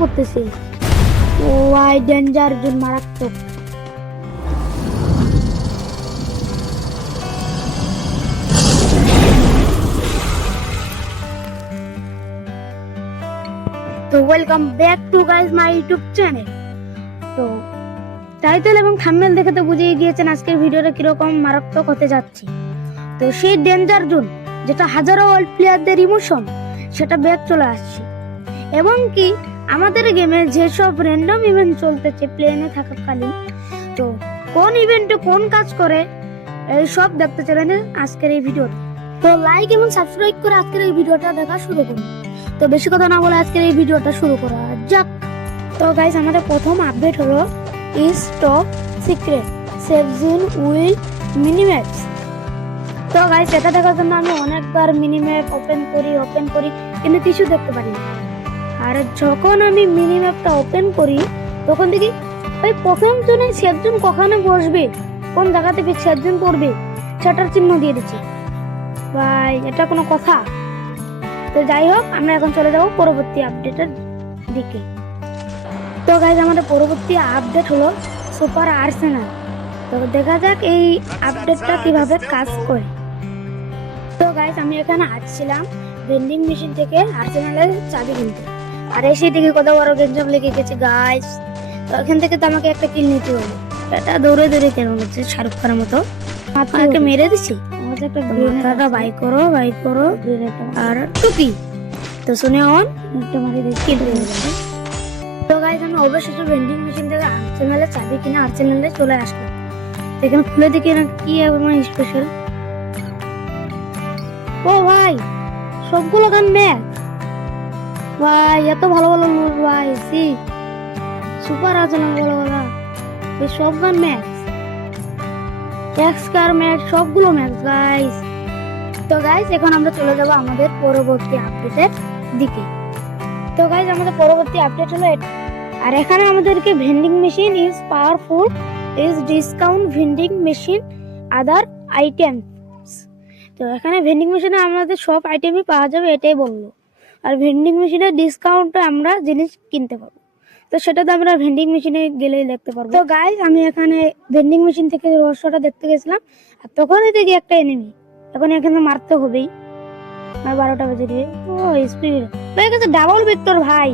করতেছে। ও ভাই danger zone, মারাত্মক। তো welcome back to guys my YouTube channel. তো টাইটেল এবং থাম্বনেল দেখে তো বুঝেই গিয়েছেন আজকের ভিডিওটা কিরকম মারাত্মক হতে যাচ্ছে। তো সেই ডেঞ্জার জোন যেটা হাজারো ওয়ার্ল্ড প্লেয়ারদের ইমোশন, সেটা ব্যাক চলে আসছে। এবং কি আমাদের গেমে যেসব র্যান্ডম ইভেন্ট চলতেছে প্লেনে থাকাকালীন, তো কোন ইভেন্টে কোন কাজ করে এই সব দেখতে চলেন আজকের এই ভিডিওতে। তো লাইক এবং সাবস্ক্রাইব করে আজকের এই ভিডিওটা দেখা শুরু করুন। তো বেশি কথা না বলে আজকের এই ভিডিওটা শুরু করা যাক। তো গাইস, আমাদের প্রথম আপডেট হলো is top secret save zone will minimaps. তো গাইস, এটা দেখার জন্য আমি অনেকবার মিনিম্যাপ ওপেন করি কিন্তু কিছু দেখতে পারি না। আর যখন আমি মিনিম্যাপটা ওপেন করি তখন দেখি ওই প্রথম জোনে সেভ জোন কখনো বসবে, কোন জায়গা থেকে সেভ জোন পড়বে সেটার চিহ্ন দিয়ে দিচ্ছে। ভাই এটা কোনো কথা? তো যাই হোক, আমরা এখন চলে যাব পরবর্তী আপডেটের দিকে। তো গাইস, আমাদের পরবর্তী আপডেট হলো সুপার আর্সেনাল। তো দেখা যাক এই আপডেটটা কিভাবে কাজ করে। তো গাইস, আমি এখানে আসছিলাম ভেন্ডিং মেশিন থেকে আর্সেনালের চাবি কিনতে, আর এসে থেকে কত বড় গেঞ্জাম লেগে গেছে গাইস। তো এখান থেকে তো আমাকে একটা কিল নিতে হবে। এটা দৌড়ে কেন হচ্ছে শাহরুখ খানের মতো, আমাকে মেরে দিছি। একটা গ্রেনেডটা বাই করো আর টুপি। তো শুনে অন একটা মারি দেখি। তো গাইস, আমি অবশেষে ভেন্ডিং মেশিন থেকে আর্সেনালের চাবি কিনে আর্সেনালে চলে আসলাম। এখানে খুলে দেখি না কি আমার স্পেশাল। ও ভাই, সবগুলো গান ম্যাচ ভাই, এত ভালো লুট ভাই। সি সুপার আর্সেনাল ভালো এই সব গান ম্যাচ, এক্সকার ম্যাচ, সবগুলো ম্যাচ গাইস। তো গাইস, এখন আমরা চলে যাব আমাদের পরবর্তী আপডেটের দিকে। তো গাইস, আমাদের পরবর্তী আপডেট হলো এটা। আর এখানে আমাদেরকে vending machine is powerful is discount vending machine other items. তো এখানে ভেন্ডিং মেশিনে আমাদের সব আইটেমই পাওয়া যাবে এটাই বললো। আর ভেন্ডিং মেশিনের ডিসকাউন্টে আমরা জিনিস কিনতে পারবো। তো সেটা তো আমরা ভেন্ডিং মেশিনে গেলেই দেখতে পারবো। তো গাইস, আমি এখানে ভেন্ডিং মেশিন থেকে রহস্যটা দেখতে গেছিলাম, আর তখনই দেখি একটা এনিমি। এখন এখানে মারতে হবেই, আর 12টা বেজে দিয়ে। ও স্পিড হয়ে গেছে ডাবল ভিক্টর ভাই।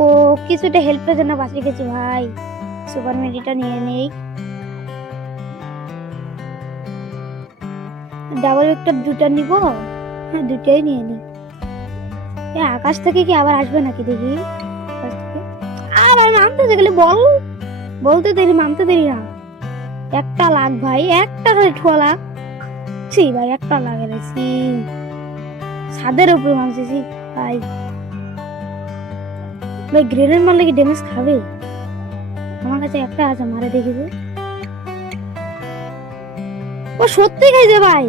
ও কিছুটা হেল্পের জন্য বাঁচিয়ে গেছি ভাই। সুপার মেডিটা নিয়ে নেই, ডাবল ভিক্টর দুটা নিব। হ্যাঁ, দুটাই নিয়ে নিই। আকাশ থেকে কি আবার আসবে নাকি দেখি। ভাই মানতে গেলে বলতে দেরি, মানতে দেরি না। একটা লাখ ভাই, একটা ঠোয়া লাখ। ছি ভাই, একটা লাগে রেছি ছাদের উপরে মানছি ভাই। ভাই গ্রেনেড মারলে কি ড্যামেজ খাবে? আমার কাছে একটা আছে, মারে দেখি যে। ও সত্যি খাইছে ভাই,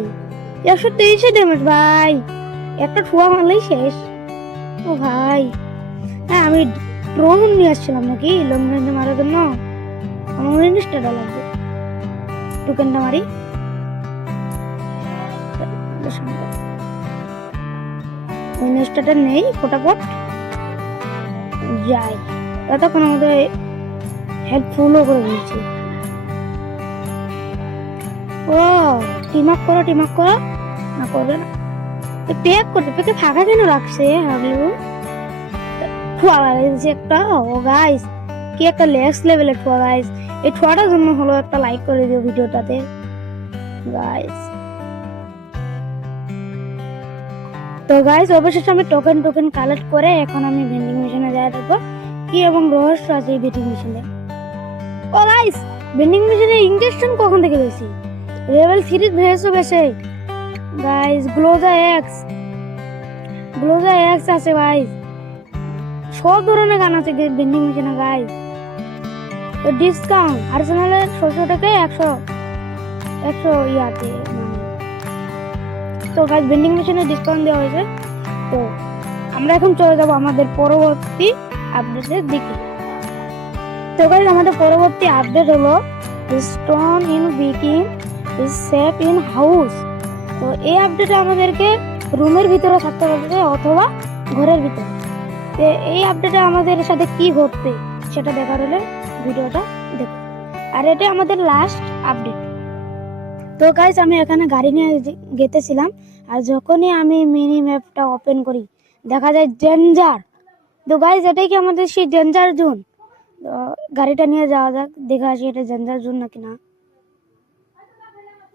123 ড্যামেজ ভাই। একটা ঠোয়া মারলেই শেষ। ও ভাই, হ্যাঁ আমি ড্রোন নিয়ে আসছিলাম নাকি লং রেঞ্জে মারার জন্য। আমার ইনস্টাটা লাগবে, টোকেনটা মারি। ইনস্টাটা নেই, ফটাফট যাই। এতক্ষণ আমাদের হেল্পফুলও করে দিয়েছি। ও টিম আপ করো না, করবে না। প্যাক করতে প্যাকে ফাঁকা কেন রাখছে হাগলু? একটা। ও গাইস, কি একটা নেক্সট লেভেলের ঠোয়া গাইস। এই ঠোয়াটার জন্য হলো একটা লাইক করে দিও ভিডিওটাতে গাইস। তো গাইস, অবশেষে আমি টোকেন কালেক্ট করে এখন আমি ভেন্ডিং মেশিনে যাই দেখবো কি এবং রহস্য আছে এই ভেন্ডিং মেশিনে। ও গাইস, ভেন্ডিং মেশিনে ইনজেকশন কখন থেকে বেশি লেভেল 3 ভেসও বেশি গাইস। গ্লোজা এক্স আছে গাইস। সব ধরনের গান আছে ভেন্ডিং মেশিনে গাইস। তো ডিসকাউন্ট আর্সেনালের 600 টাকায় 100 ইয়াতে। তো গাইস, ভেন্ডিং মেশিনে ডিসকাউন্ট দেওয়া হয়েছে। তো আমরা এখন চলে যাব আমাদের পরবর্তী আপডেটের দিকে। তো গাইস, আমাদের পরবর্তী আপডেট হলো stone in baking is safe in house. তো এই আপডেটে আমাদেরকে রুমের ভিতরে থাকতে বলছে অথবা ঘরের ভিতরে। তো তো এই আপডেটে আমাদের সাথে কি ঘটবে সেটা দেখার হলে ভিডিওটা দেখো। আর এটা আমাদের লাস্ট আপডেট। তো গাইস আমি এখানে গাড়ি নিয়ে গেতেছিলাম, আর যখনই আমি মিনি ম্যাপটা ওপেন করি দেখা যায় ডেঞ্জার। তো গাইস এটাই কি আমাদের সেই ডেঞ্জার জোন? তো গাড়িটা নিয়ে যাওয়া যাক, দেখা আসি এটা ডেঞ্জার জোন নাকি না।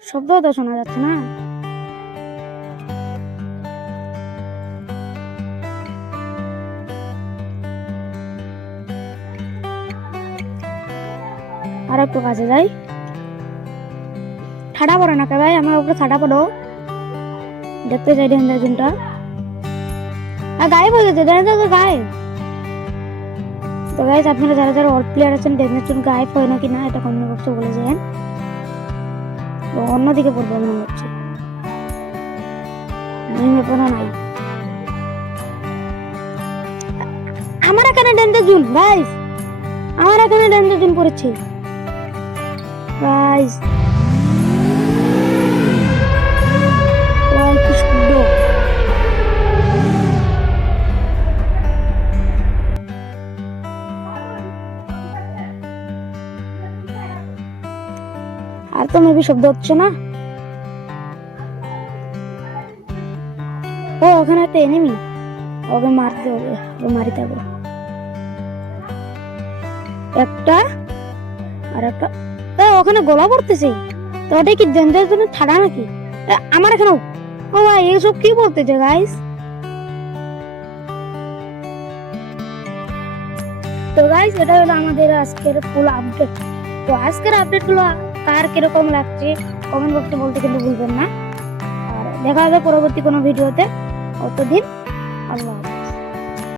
শব্দ তো শোনা যাচ্ছে না। আর একটু কাছে যাই। ঠাডা পড়ে না কে ভাই, আমার উপরে ঠাডা পড়ো। দেখতে চাই ডেঞ্জার জোনটা। আর গায়েব হয়ে গেছে, ডেঞ্জার তো গায়েব। তো গাইস আপনারা যারা যারা অল প্লেয়ার আছেন ডেঞ্জার জোন গায়েব হয় নাকি না এটা কমেন্ট বক্সে বলে যান। তো অন্যদিকে পড়বে মনে হচ্ছে, নাই। আমার এখানে ডেঞ্জার জোন গাইস, আমার এখানে ডেঞ্জার জোন পড়েছে গাইস। কি সুন্দর। আর তো মেবি শব্দ হচ্ছে না। ও ওখানে একটা এনিমি, ওকে মারতে হবে, ওকে মারিতে হবে। একটা আর একটা ওখানে গোলা পড়তেছে। তো ওটা কি ডেঞ্জার জন্য ঠাডা নাকি? আমার এখানেও। ও ভাই এইসব কি বলতেছে গাইস? তো গাইস এটা হলো আমাদের আজকের ফুল আপডেট। তো আজকের আপডেট গুলো কার কিরকম লাগছে কমেন্ট বক্সে বলতে কিন্তু ভুলবেন না। আর দেখা হবে পরবর্তী কোনো ভিডিওতে। অতদিন আল্লাহ।